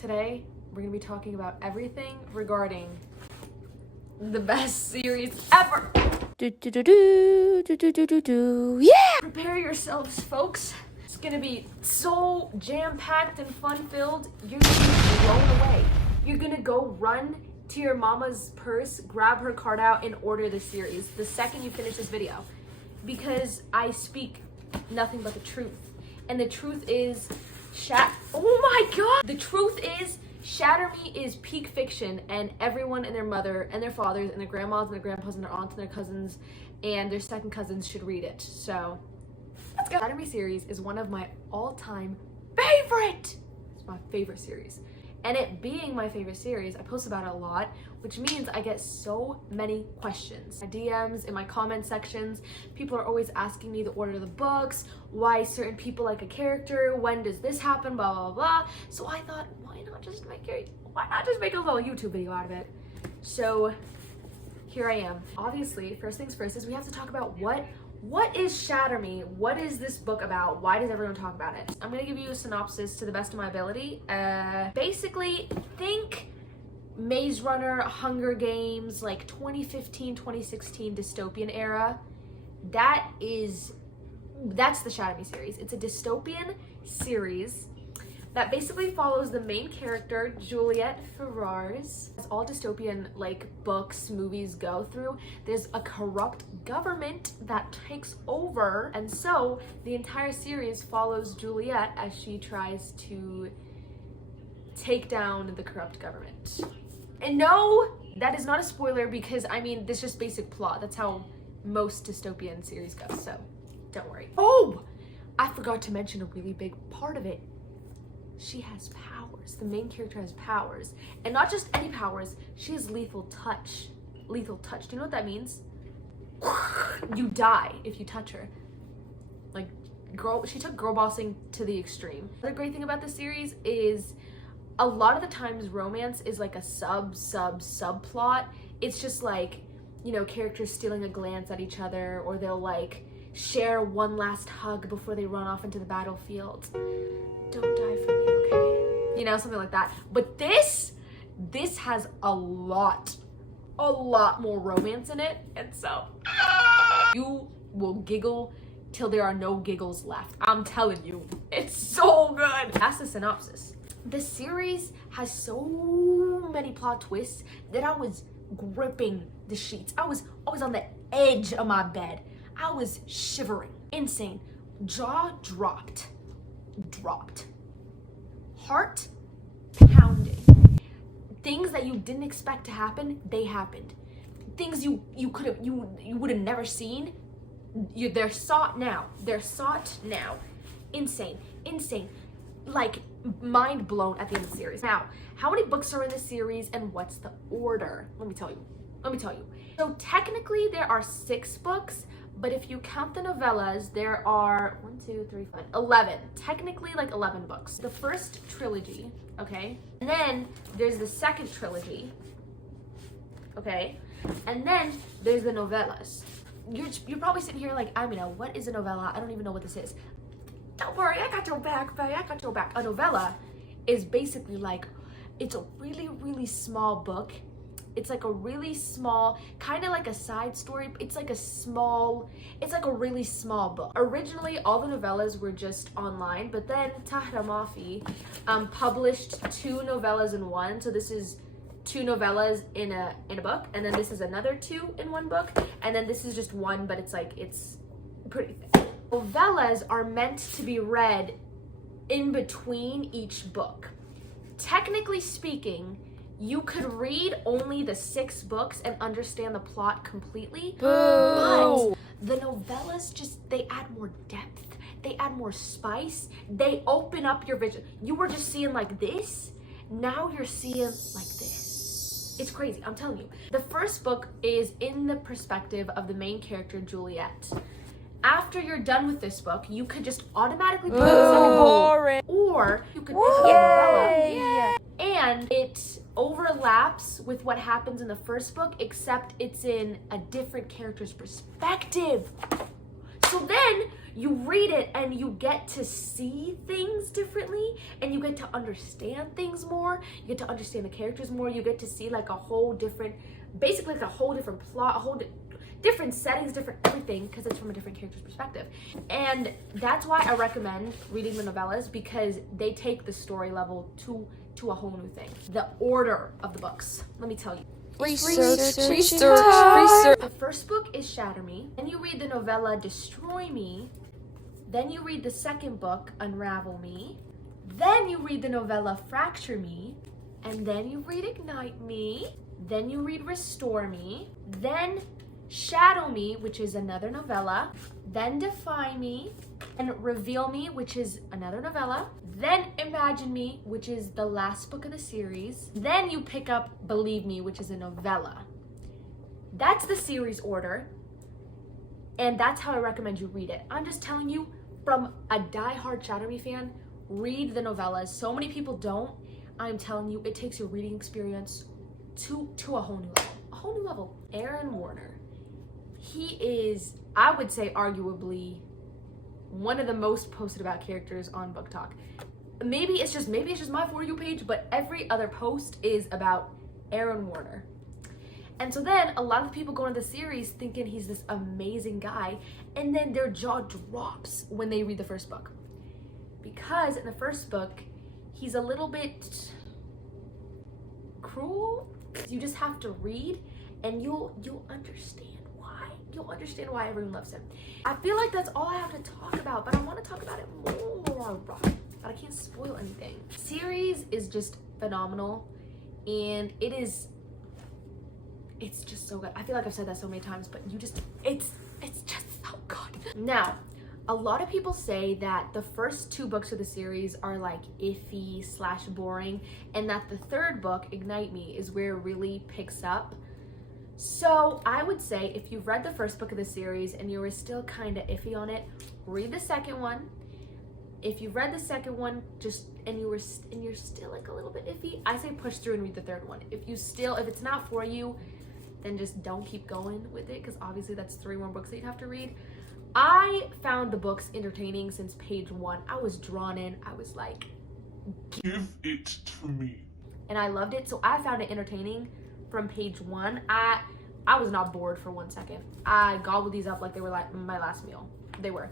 Today, we're gonna be talking about everything regarding the best series ever. Yeah! Prepare yourselves, folks. It's gonna be so jam-packed and fun-filled, you're gonna be blown away. You're gonna go run to your mama's purse, grab her card out, and order the series the second you finish this video. Because I speak nothing but the truth. And the truth is, oh my god! The truth is, Shatter Me is peak fiction, and everyone and their mother and their fathers and their grandmas and their grandpas and their aunts and their cousins and their second cousins should read it. So, let's go. Shatter Me series is one of my all-time favorite. It's my favorite series. And it being my favorite series, I post about it a lot, which means I get so many questions. My DMs, in my comment sections, people are always asking me the order of the books, why certain people like a character, when does this happen, blah, blah, blah. So I thought, why not just make a little YouTube video out of it? So here I am. Obviously, first things first is we have to talk about what is Shatter Me? What is this book about? Why does everyone talk about it? I'm gonna give you a synopsis to the best of my ability. Basically, think Maze Runner, Hunger Games, like 2015, 2016 dystopian era. That's the Shatter Me series. It's a dystopian series that basically follows the main character, Juliet Ferrars. As all dystopian like books, movies go through, there's a corrupt government that takes over, and so the entire series follows Juliet as she tries to take down the corrupt government. And no, that is not a spoiler because I mean, this is just basic plot. That's how most dystopian series go, so don't worry. Oh, I forgot to mention a really big part of it. She has powers. The main character has powers. And not just any powers, she has lethal touch. Lethal touch. Do you know what that means? You die if you touch her. Like, she took girl bossing to the extreme. The great thing about this series is a lot of the times romance is like a subplot. It's just like, you know, characters stealing a glance at each other, or they'll like share one last hug before they run off into the battlefield. Don't die for me, okay? You know, something like that. But this has a lot more romance in it, and so you will giggle till there are no giggles left. I'm telling you, it's so good. That's the synopsis. The series has so many plot twists that I was gripping the sheets. I was on the edge of my bed. I was shivering. Insane. Jaw dropped. Heart pounding. Things that you didn't expect to happen, they happened. Things you would have never seen, they're sought now. Insane. Like, mind blown at the end of the series. Now, how many books are in this series and what's the order? Let me tell you. So technically there are 6 books, but if you count the novellas, there are 11. Technically, like 11 books. The first trilogy, okay? And then there's the second trilogy, okay? And then there's the novellas. You're probably sitting here like, Amina, what is a novella? I don't even know what this is. Don't worry, I got your back, babe. I got your back. A novella is basically like, it's a really, really small book. It's like a really small, kind of like a side story. It's like a really small book. Originally, all the novellas were just online, but then Tahra Mafi published 2 novellas in one. So this is 2 novellas in a book, and then this is another 2 in one book, and then this is just one, but it's pretty thick. Novellas are meant to be read in between each book. Technically speaking, you could read only the 6 books and understand the plot completely. Boo. But the novellas they add more depth. They add more spice. They open up your vision. You were just seeing like this. Now you're seeing like this. It's crazy, I'm telling you. The first book is in the perspective of the main character, Juliet. After you're done with this book, you could just automatically pick up the second book. Or you could pick up the novella. And it overlaps with what happens in the first book, except it's in a different character's perspective. So then you read it and you get to see things differently, and you get to understand things more. You get to understand the characters more. You get to see like a whole different, basically like a whole different plot, different settings, different everything, because it's from a different character's perspective. And that's why I recommend reading the novellas, because they take the story level to a whole new thing. The order of the books, let me tell you. Research. The first book is Shatter Me. Then you read the novella Destroy Me. Then you read the second book, Unravel Me. Then you read the novella Fracture Me. And then you read Ignite Me. Then you read Restore Me. Then Shadow Me, which is another novella. Then Defy Me. And Reveal Me, which is another novella. Then Imagine Me, which is the last book of the series. Then you pick up Believe Me, which is a novella. That's the series order, and that's how I recommend you read it. I'm just telling you, from a die-hard Shatter Me fan, read the novellas. So many people don't. I'm telling you, it takes your reading experience to a whole new level. A whole new level. Aaron Warner. He is, I would say, arguably one of the most posted about characters on Book Talk. Maybe it's just my For You page, but every other post is about Aaron Warner. And so then a lot of people go into the series thinking he's this amazing guy, and then their jaw drops when they read the first book. Because in the first book, he's a little bit cruel. You just have to read and you'll understand why. You'll understand why everyone loves him. I feel like that's all I have to talk about, but I want to talk about it more. But I can't spoil anything. Series is just phenomenal, and it's just so good. I feel like I've said that so many times, but it's just so good. Now, a lot of people say that the first two books of the series are like iffy / boring, and that the third book, Ignite Me, is where it really picks up. So I would say if you've read the first book of the series and you were still kind of iffy on it, read the second one. If you've read the second one and you're still like a little bit iffy, I say push through and read the third one. If it's not for you, then just don't keep going with it, because obviously that's 3 more books that you'd have to read. I found the books entertaining since page 1. I was drawn in. I was like, give it to me. And I loved it. So I found it entertaining from page 1. I was not bored for 1 second. I gobbled these up like they were like my last meal. They were.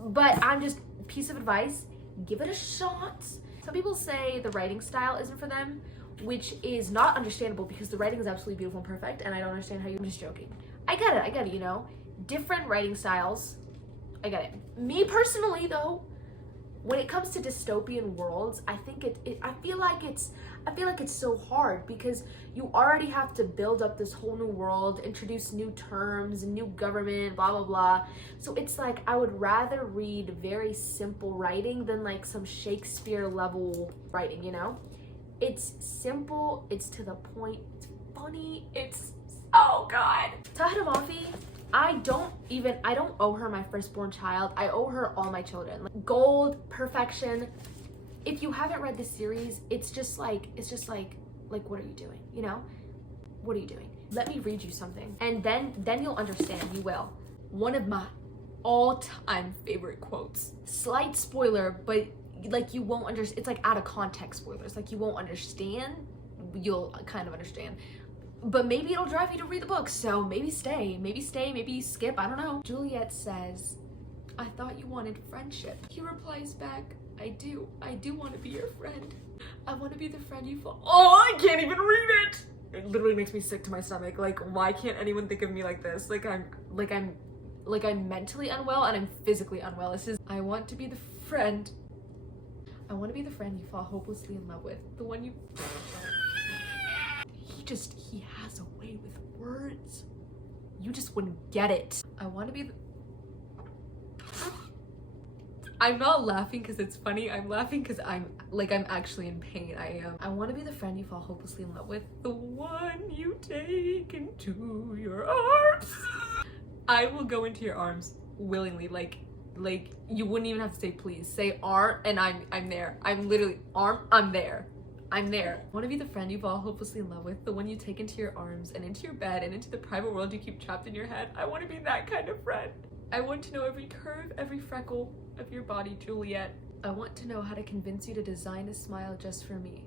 But I'm just, piece of advice, give it a shot. Some people say the writing style isn't for them, which is not understandable because the writing is absolutely beautiful and perfect, and I don't understand how I'm just joking. I get it, you know? Different writing styles, I get it. Me personally though, when it comes to dystopian worlds, I think I feel like it's so hard because you already have to build up this whole new world, introduce new terms, new government, blah blah blah. So it's like I would rather read very simple writing than like some Shakespeare level writing, you know? It's simple, it's to the point, it's funny, it's oh god. Tahira Mafi, I don't owe her my firstborn child. I owe her all my children. Like, gold, perfection. If you haven't read this series, it's just like, what are you doing? You know? What are you doing? Let me read you something. And then you'll understand, you will. One of my all-time favorite quotes. Slight spoiler, but like you won't understand. It's like out of context spoilers. Like you won't understand. You'll kind of understand. But maybe it'll drive you to read the book, so maybe stay, maybe skip, I don't know. Juliet says, I thought you wanted friendship. He replies back, I do want to be your friend. I want to be the friend you fall. Oh, I can't even read it! It literally makes me sick to my stomach. Like, why can't anyone think of me like this? Like I'm mentally unwell and I'm physically unwell. This is, I want to be the friend. I want to be the friend you fall hopelessly in love with. The one you... He has a way with words. You just wouldn't get it. I want to be I'm not laughing because it's funny. I'm laughing because I'm actually in pain. I want to be the friend you fall hopelessly in love with. The one you take into your arms. I will go into your arms willingly. Like you wouldn't even have to say please. Say arm and I'm there. I'm literally arm, I'm there. I'm there. I want to be the friend you fall hopelessly in love with, the one you take into your arms and into your bed and into the private world you keep trapped in your head. I want to be that kind of friend. I want to know every curve, every freckle of your body, Juliet. I want to know how to convince you to design a smile just for me.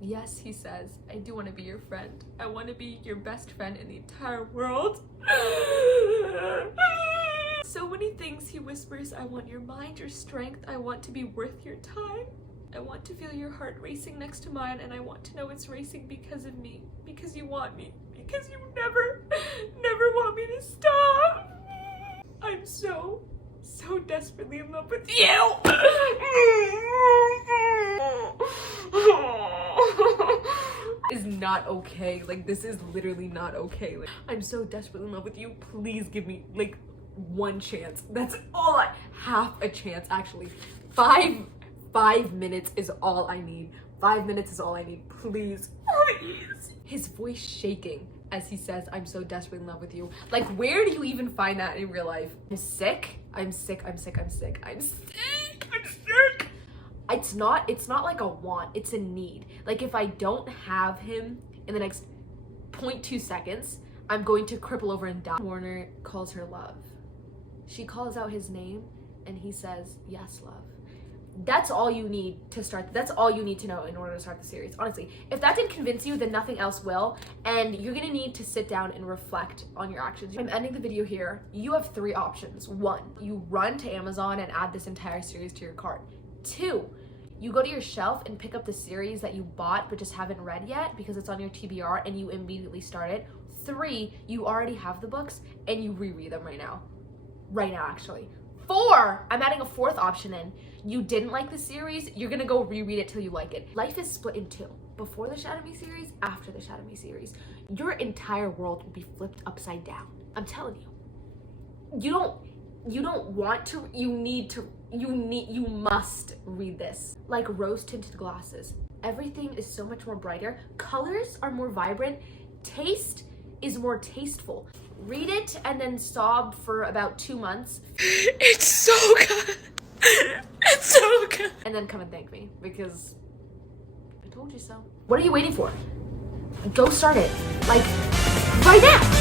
Yes, he says, I do want to be your friend. I want to be your best friend in the entire world. So many things, he whispers. I want your mind, your strength. I want to be worth your time. I want to feel your heart racing next to mine, and I want to know it's racing because of me, because you want me, because you never want me to stop. I'm so desperately in love with you. Is not okay. Like, this is literally not okay. Like, I'm so desperately in love with you. Please give me like one chance. That's all half a chance actually. Five minutes is all I need. 5 minutes is all I need. Please. His voice shaking as he says, I'm so desperately in love with you. Like, where do you even find that in real life? I'm sick. It's not like a want, it's a need. Like, if I don't have him in the next 0.2 seconds, I'm going to cripple over and die. Warner calls her love. She calls out his name and he says, yes, love. That's all you need to start. That's all you need to know in order to start the series. Honestly, if that didn't convince you, then nothing else will. And you're gonna need to sit down and reflect on your actions. I'm ending the video here. You have 3 options. 1, you run to Amazon and add this entire series to your cart. 2, you go to your shelf and pick up the series that you bought but just haven't read yet because it's on your TBR and you immediately start it. 3, you already have the books and you reread them right now. Right now, actually. 4, I'm adding a 4th option in. You didn't like the series, you're gonna go reread it till you like it. Life is split in 2. Before the Shatter Me series, after the Shatter Me series. Your entire world will be flipped upside down. I'm telling you. You don't want to, you must read this. Like rose-tinted glasses. Everything is so much more brighter. Colors are more vibrant. Taste is more tasteful. Read it and then sob for about 2 months. It's so good. It's so good. And then come and thank me because I told you so. What are you waiting for? Go start it. Like, right now.